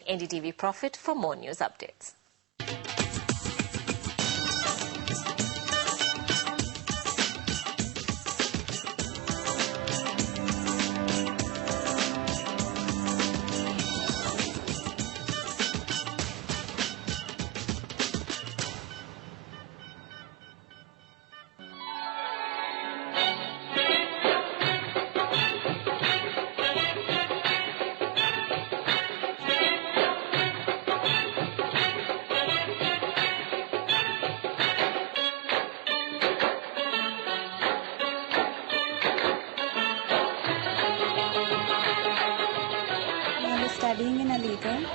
NDTV Profit for more news updates. Studying in Aligarh,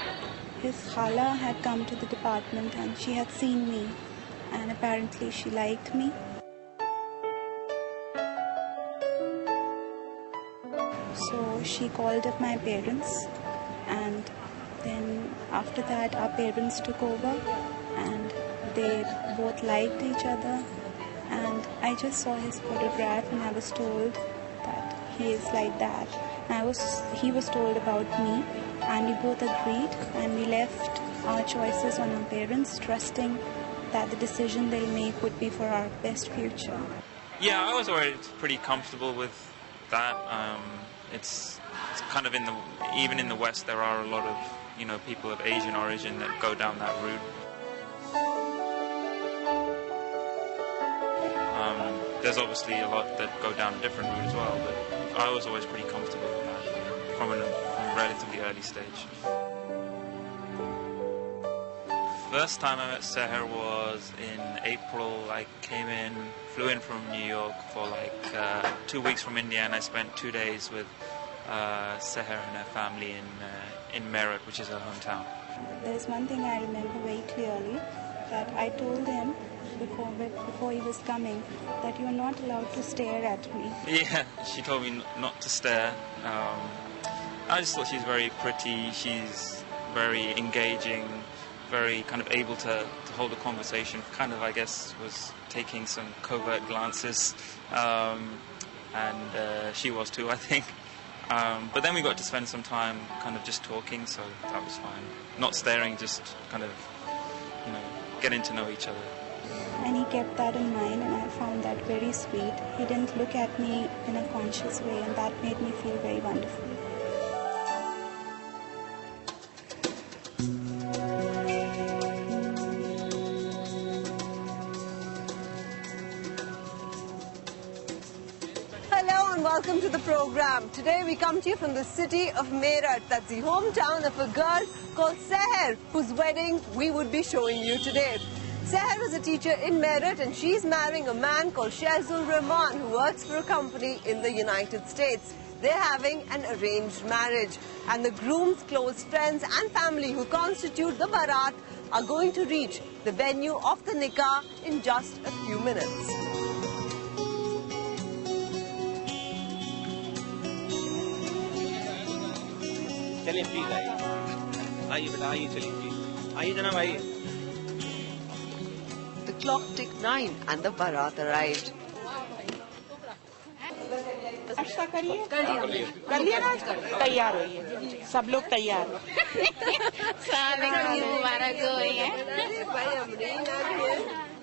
his khala had come to the department and she had seen me, and apparently she liked me. So she called up my parents, and then after that our parents took over and they both liked each other, and I just saw his photograph and I was told that he is like that. He was told about me, and we both agreed, and we left our choices on our parents, trusting that the decision they'll make would be for our best future. Yeah, I was already pretty comfortable with that. It's kind of even in the West, there are a lot of people of Asian origin that go down that route. There's obviously a lot that go down a different route as well, but I was always pretty comfortable with that from a relatively early stage. First time I met Seher was in April. I flew in from New York for 2 weeks from India, and I spent 2 days with Seher and her family in Meerut, which is her hometown. There's one thing I remember very clearly, that I told him before he was coming that you're not allowed to stare at me. Yeah, she told me not to stare. I just thought she's very pretty, she's very engaging, very kind of able to hold a conversation, kind of, I guess, was taking some covert glances, and she was too, I think. But then we got to spend some time kind of just talking, so that was fine. Not staring, just kind of, getting to know each other. And he kept that in mind, and I found that very sweet. He didn't look at me in a conscious way, and that made me feel very wonderful. Hello and welcome to the program. Today we come to you from the city of Meerut. That's the hometown of a girl called Seher, whose wedding we would be showing you today. Seher is a teacher in Meerut, and she's marrying a man called Shahzul Rahman, who works for a company in the United States. They're having an arranged marriage, and the groom's close friends and family who constitute the Baraat are going to reach the venue of the nikah in just a few minutes. चलिए please आइए बेटा आइए चलिए please आइए जनाब आइए. The clock ticked 9 and the Baraat arrived. नाश्ता करिए, कर लिया ना, तैयार होइए, सब लोग तैयार.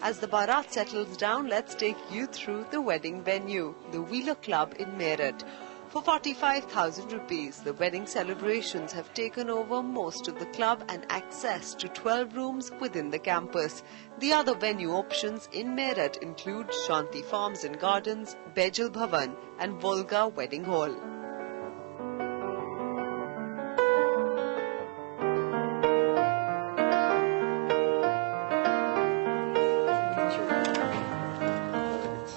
As the Baraat settles down, let's take you through the wedding venue, the Wheeler Club in Meerut. For 45,000 rupees, the wedding celebrations have taken over most of the club and access to 12 rooms within the campus. The other venue options in Meerut include Shanti Farms and Gardens, Bejal Bhavan and Volga Wedding Hall.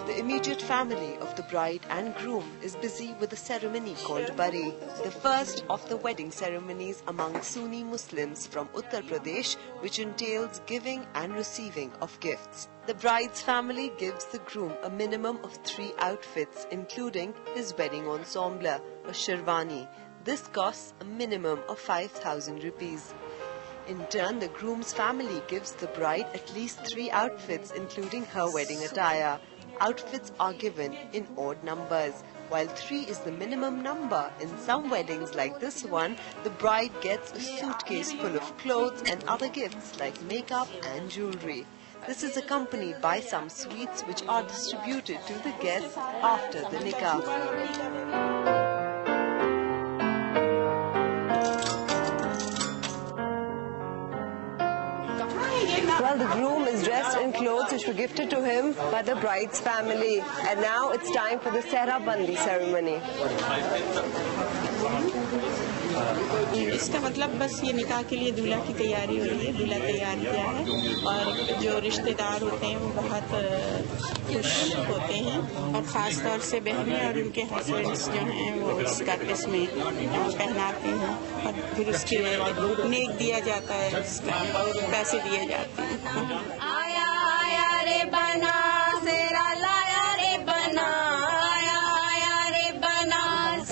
The immediate family of the bride and groom is busy with a ceremony called Bari, the first of the wedding ceremonies among Sunni Muslims from Uttar Pradesh, which entails giving and receiving of gifts. The bride's family gives the groom a minimum of 3 outfits, including his wedding ensemble, a sherwani. This costs a minimum of 5,000 rupees. In turn, the groom's family gives the bride at least 3 outfits, including her wedding attire. Outfits are given in odd numbers. While 3 is the minimum number, in some weddings like this one, the bride gets a suitcase full of clothes and other gifts like makeup and jewelry. This is accompanied by some sweets which are distributed to the guests after the nikah. Well, the groom is dressed in clothes which were gifted to him by the bride's family. And now it's time for the Sehra Bandi ceremony. इसका मतलब बस ये निकाह के लिए दूल्हा की तैयारी हो रही है, दूल्हा तैयार किया है और जो रिश्तेदार होते हैं वो बहुत खुश होते हैं और ख़ास तौर से बहनें और उनके हस्बैंड्स जो हैं वो स्कर्ट इसमें पहनाते हैं और फिर उसके नेक दिया जाता है, पैसे दिए जाते हैं। आया आया रे बना सेरा लाया रे बना आया आया रे बना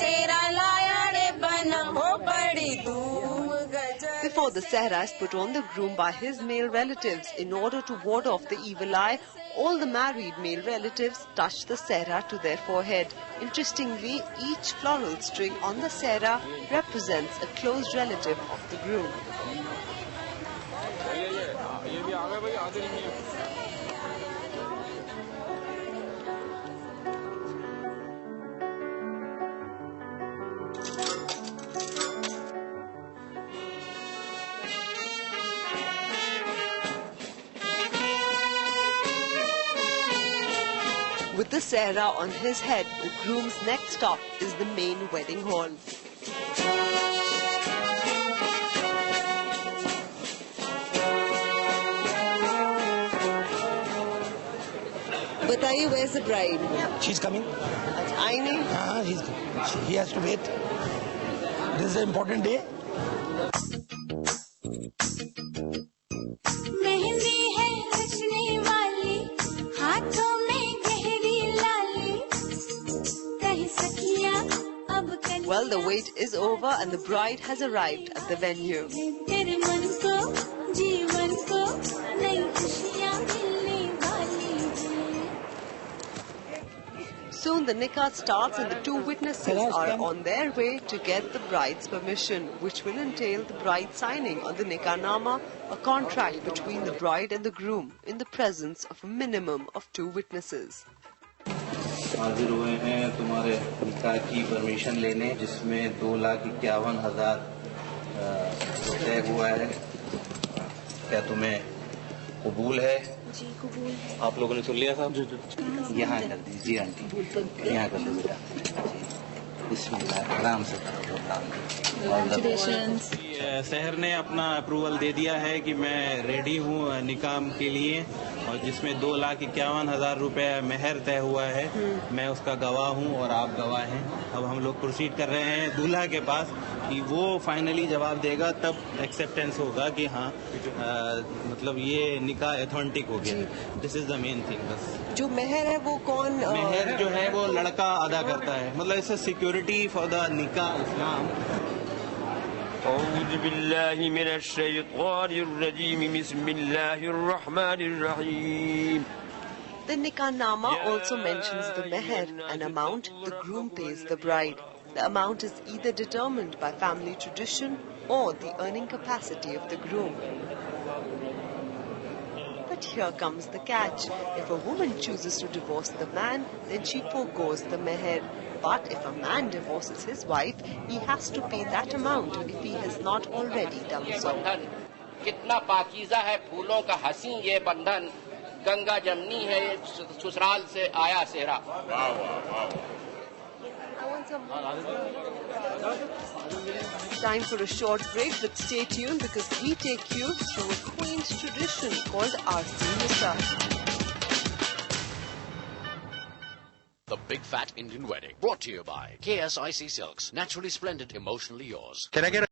सेरा लाया रे बना हो बड़ी धूम गजब। Before the sehra is put on the groom by his male relatives, in order to ward off the evil eye, all the married male relatives touch the sehra to their forehead. Interestingly, each floral string on the sehra represents a close relative of the groom. With the sehra on his head, the groom's next stop is the main wedding hall. Bataiye, where's the bride? She's coming. Ai nahi? He has to wait. This is an important day. Well, the wait is over and the bride has arrived at the venue. Soon the nikah starts and the two witnesses are on their way to get the bride's permission, which will entail the bride signing on the nikah-nama, a contract between the bride and the groom in the presence of a minimum of 2 witnesses. हाजिर हुए हैं तुम्हारे निकाह की permission लेने, जिसमें 2,51,000 तय हुआ है। क्या तुम्हें कबूल है? जी कबूल है। आप लोगों ने सुन लिया साहब? यहाँ कर दीजिए आंटी, यहाँ कर लो बेटा। बिस्मिल्लाह, आराम से करो। शहर ने अपना अप्रूवल दे दिया है कि मैं रेडी हूँ निकाह के लिए, और जिसमें 2,51,000 रुपए मेहर तय हुआ है। मैं उसका गवाह हूँ और आप गवाह हैं। अब हम लोग प्रोसीड कर रहे हैं दूल्हा के पास कि वो फाइनली जवाब देगा, तब एक्सेप्टेंस होगा कि हाँ मतलब ये निकाह ऑथेंटिक हो गया। This is the main thing. बस जो मेहर है वो कौन? मेहर जो है वो लड़का अदा करता है, मतलब इससे सिक्योरिटी फॉर द निकाह इस्लाम। أعوذ بالله من الشيطان الرجيم بسم الله الرحمن الرحيم. The nikah-nama also mentions the meher, an amount the groom pays the bride. The amount is either determined by family tradition or the earning capacity of the groom. But here comes the catch. If a woman chooses to divorce the man, then she forgoes the meher. But if a man divorces his wife, he has to pay that amount if he has not already done so. कितना पाकीज़ा है फूलों का हसी ये बंधन, गंगा जमनी है ये ससुराल से आया सेहरा। Time for a short break, but stay tuned because we take you through a quaint tradition called Arsi Nisa. The Big Fat Indian Wedding, brought to you by KSIC Silks, naturally splendid, emotionally yours. Can I get